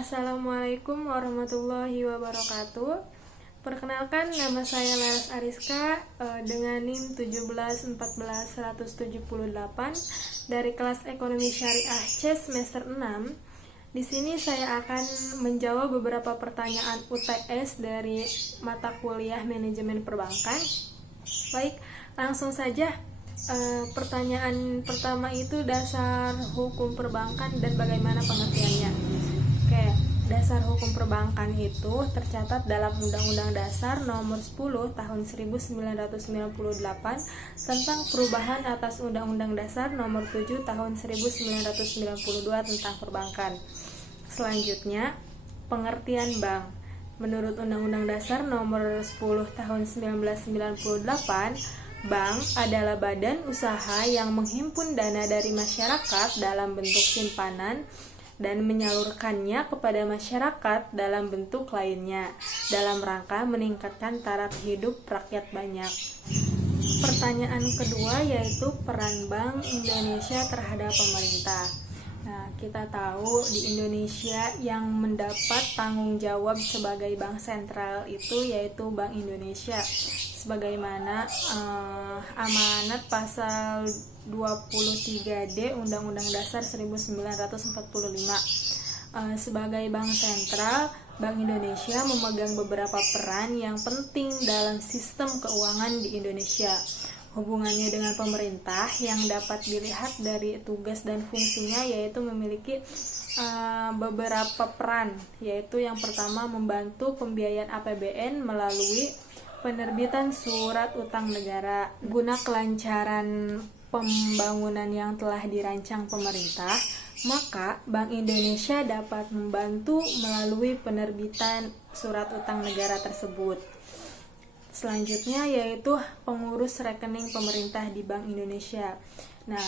Assalamualaikum warahmatullahi wabarakatuh. Perkenalkan, nama saya Laras Ariska dengan NIM 1714178 dari kelas Ekonomi Syariah C semester 6. Di sini saya akan menjawab beberapa pertanyaan UTS dari mata kuliah Manajemen Perbankan. Baik, langsung saja. Pertanyaan pertama itu dasar hukum perbankan dan bagaimana pengertiannya. Oke, dasar hukum perbankan itu tercatat dalam Undang-Undang Dasar Nomor 10 Tahun 1998 tentang perubahan atas Undang-Undang Dasar Nomor 7 Tahun 1992 tentang perbankan. Selanjutnya, pengertian bank. Menurut Undang-Undang Dasar Nomor 10 Tahun 1998, bank adalah badan usaha yang menghimpun dana dari masyarakat dalam bentuk simpanan dan menyalurkannya kepada masyarakat dalam bentuk lainnya dalam rangka meningkatkan taraf hidup rakyat banyak. Pertanyaan kedua yaitu peran Bank Indonesia terhadap pemerintah. Nah, kita tahu di Indonesia yang mendapat tanggung jawab sebagai bank sentral itu yaitu Bank Indonesia, sebagaimana amanat pasal 23D Undang-Undang Dasar 1945. Sebagai bank sentral, Bank Indonesia memegang beberapa peran yang penting dalam sistem keuangan di Indonesia. Hubungannya dengan pemerintah yang dapat dilihat dari tugas dan fungsinya yaitu memiliki beberapa peran, yaitu yang pertama membantu pembiayaan APBN melalui penerbitan surat utang negara guna kelancaran pembangunan yang telah dirancang pemerintah. Maka Bank Indonesia dapat membantu melalui penerbitan surat utang negara tersebut. Selanjutnya yaitu pengurus rekening pemerintah di Bank Indonesia. Nah,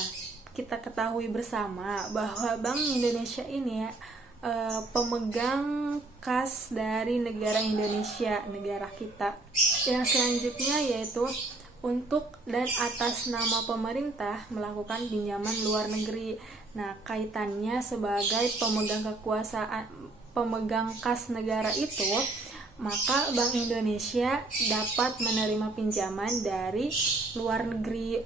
kita ketahui bersama bahwa Bank Indonesia ini pemegang kas dari negara Indonesia, negara kita. Yang selanjutnya yaitu untuk dan atas nama pemerintah melakukan pinjaman luar negeri. Nah, kaitannya sebagai pemegang kekuasaan, pemegang kas negara itu, maka Bank Indonesia dapat menerima pinjaman dari luar negeri.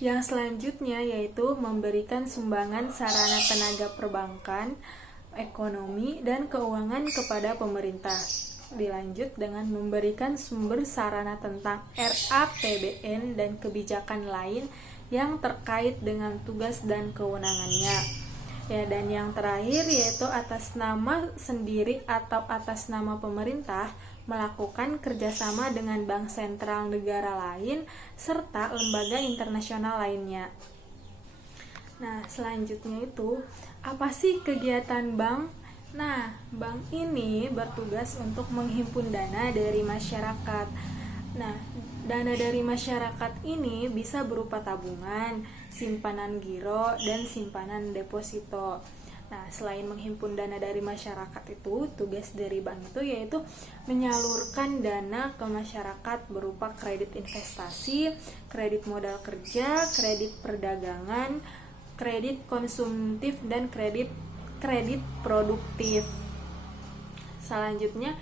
Yang selanjutnya yaitu memberikan sumbangan sarana tenaga perbankan, ekonomi, dan keuangan kepada pemerintah. Dilanjut dengan memberikan sumber sarana tentang RAPBN dan kebijakan lain yang terkait dengan tugas dan kewenangannya. Ya, dan yang terakhir yaitu atas nama sendiri atau atas nama pemerintah melakukan kerjasama dengan bank sentral negara lain serta lembaga internasional lainnya. Nah, selanjutnya itu apa sih kegiatan bank? Nah, bank ini bertugas untuk menghimpun dana dari masyarakat. Nah, dana dari masyarakat ini bisa berupa tabungan, simpanan giro, dan simpanan deposito. Nah, selain menghimpun dana dari masyarakat itu, tugas dari bank itu yaitu menyalurkan dana ke masyarakat berupa kredit investasi, kredit modal kerja, kredit perdagangan, kredit konsumtif, dan kredit produktif. Selanjutnya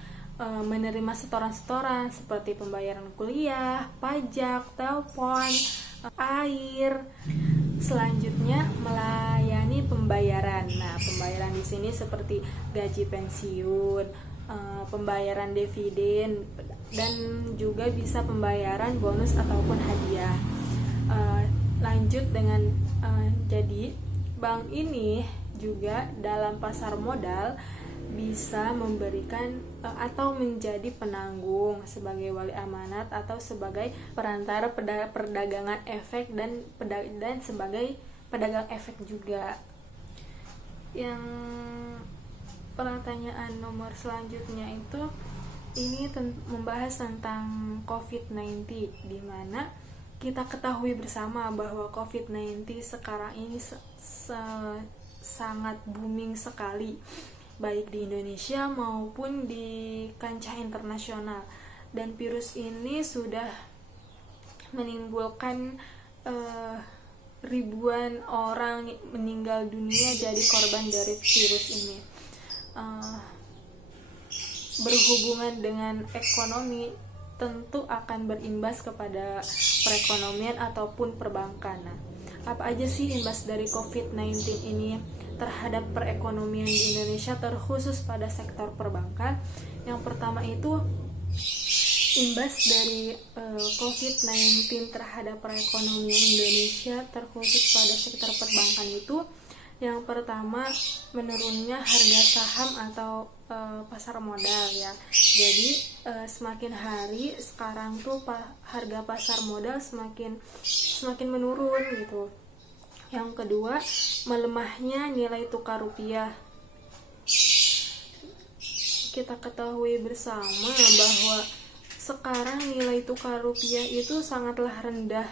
menerima setoran-setoran seperti pembayaran kuliah, pajak, telepon, air. Selanjutnya melayani pembayaran. Nah, pembayaran di sini seperti gaji pensiun, pembayaran dividen, dan juga bisa pembayaran bonus ataupun hadiah. Lanjut dengan jadi bank ini juga dalam pasar modal bisa memberikan atau menjadi penanggung sebagai wali amanat atau sebagai perantara perdagangan efek dan sebagai pedagang efek juga. Yang pertanyaan nomor selanjutnya itu ini membahas tentang COVID-19, di mana kita ketahui bersama bahwa COVID-19 sekarang ini sangat booming sekali, baik di Indonesia maupun di kancah internasional. Dan virus ini sudah menimbulkan ribuan orang meninggal dunia jadi korban dari virus ini. uh, berhubungan dengan ekonomi tentu akan berimbas kepada perekonomian ataupun perbankan. Nah, apa aja sih imbas dari COVID-19 ini terhadap perekonomian di Indonesia, terkhusus pada sektor perbankan? Yang pertama itu imbas dari COVID-19 terhadap perekonomian Indonesia, terkhusus pada sektor perbankan itu, yang pertama menurunnya harga saham atau pasar modal ya. Jadi semakin hari sekarang tuh harga pasar modal semakin menurun gitu. Yang kedua, melemahnya nilai tukar rupiah. Kita ketahui bersama bahwa sekarang nilai tukar rupiah itu sangatlah rendah.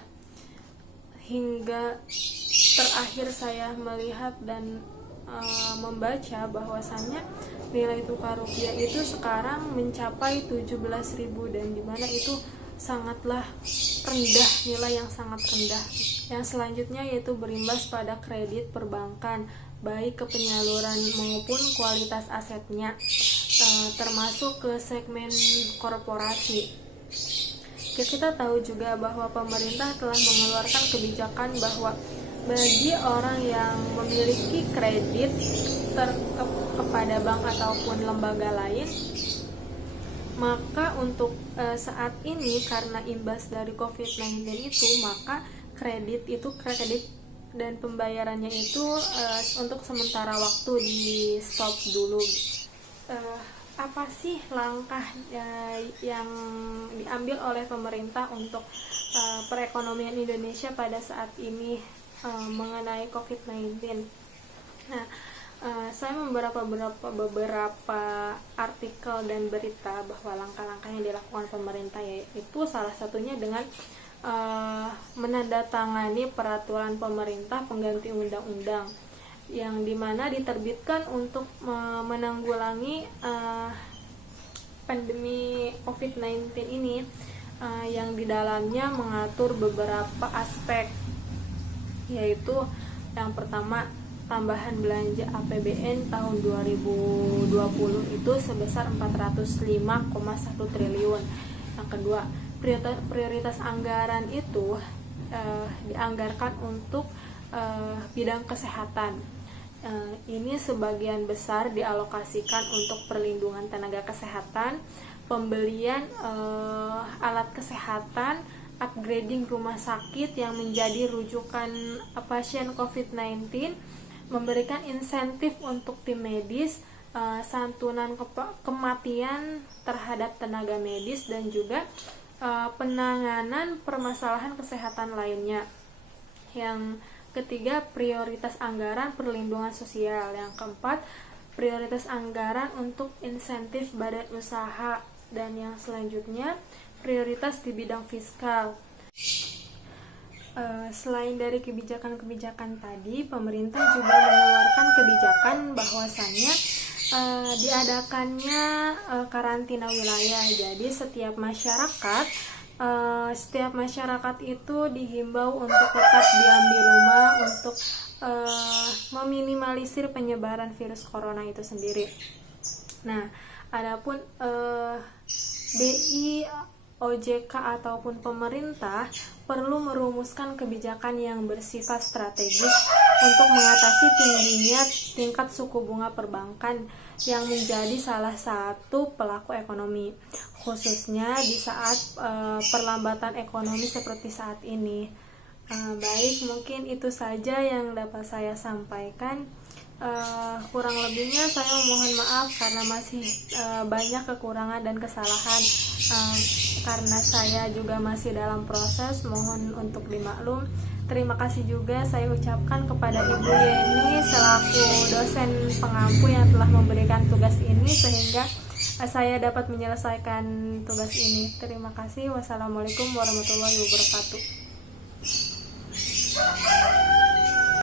Hingga terakhir saya melihat dan membaca bahwasannya nilai tukar rupiah itu sekarang mencapai 17.000, dan dimana itu sangatlah rendah, nilai yang sangat rendah. Yang selanjutnya yaitu berimbas pada kredit perbankan, baik ke penyaluran maupun kualitas asetnya, termasuk ke segmen korporasi. Kita tahu juga bahwa pemerintah telah mengeluarkan kebijakan bahwa bagi orang yang memiliki kredit kepada bank ataupun lembaga lain, maka untuk saat ini karena imbas dari COVID-19 itu, maka kredit dan pembayarannya itu untuk sementara waktu di stop dulu. Apa sih langkah yang diambil oleh pemerintah untuk perekonomian Indonesia pada saat ini mengenai COVID-19? Nah, saya beberapa artikel dan berita bahwa langkah-langkah yang dilakukan pemerintah, yaitu salah satunya dengan menandatangani peraturan pemerintah pengganti undang-undang yang dimana diterbitkan untuk menanggulangi pandemi COVID-19 ini, yang di dalamnya mengatur beberapa aspek, yaitu yang pertama, tambahan belanja APBN tahun 2020 itu sebesar 405,1 triliun. Yang kedua, prioritas anggaran itu dianggarkan untuk bidang kesehatan. Ini sebagian besar dialokasikan untuk perlindungan tenaga kesehatan, pembelian alat kesehatan, upgrading rumah sakit yang menjadi rujukan pasien COVID-19, memberikan insentif untuk tim medis, santunan kematian terhadap tenaga medis, dan juga penanganan permasalahan kesehatan lainnya. Yang ketiga, prioritas anggaran perlindungan sosial. Yang keempat, prioritas anggaran untuk insentif badan usaha. Dan yang selanjutnya, prioritas di bidang fiskal. Selain dari kebijakan-kebijakan tadi, pemerintah juga mengeluarkan kebijakan bahwasannya diadakannya karantina wilayah. Jadi setiap masyarakat itu dihimbau untuk tetap diam di rumah untuk meminimalisir penyebaran virus corona itu sendiri. Nah, adapun BI, OJK ataupun pemerintah perlu merumuskan kebijakan yang bersifat strategis untuk mengatasi tingginya tingkat suku bunga perbankan yang menjadi salah satu pelaku ekonomi, khususnya di saat perlambatan ekonomi seperti saat ini. Baik, mungkin itu saja yang dapat saya sampaikan. Kurang lebihnya saya mohon maaf karena masih banyak kekurangan dan kesalahan, karena saya juga masih dalam proses, mohon untuk dimaklum. Terima kasih juga saya ucapkan kepada Ibu Yeni selaku dosen pengampu yang telah memberikan tugas ini sehingga saya dapat menyelesaikan tugas ini. Terima kasih. Wassalamualaikum warahmatullahi wabarakatuh.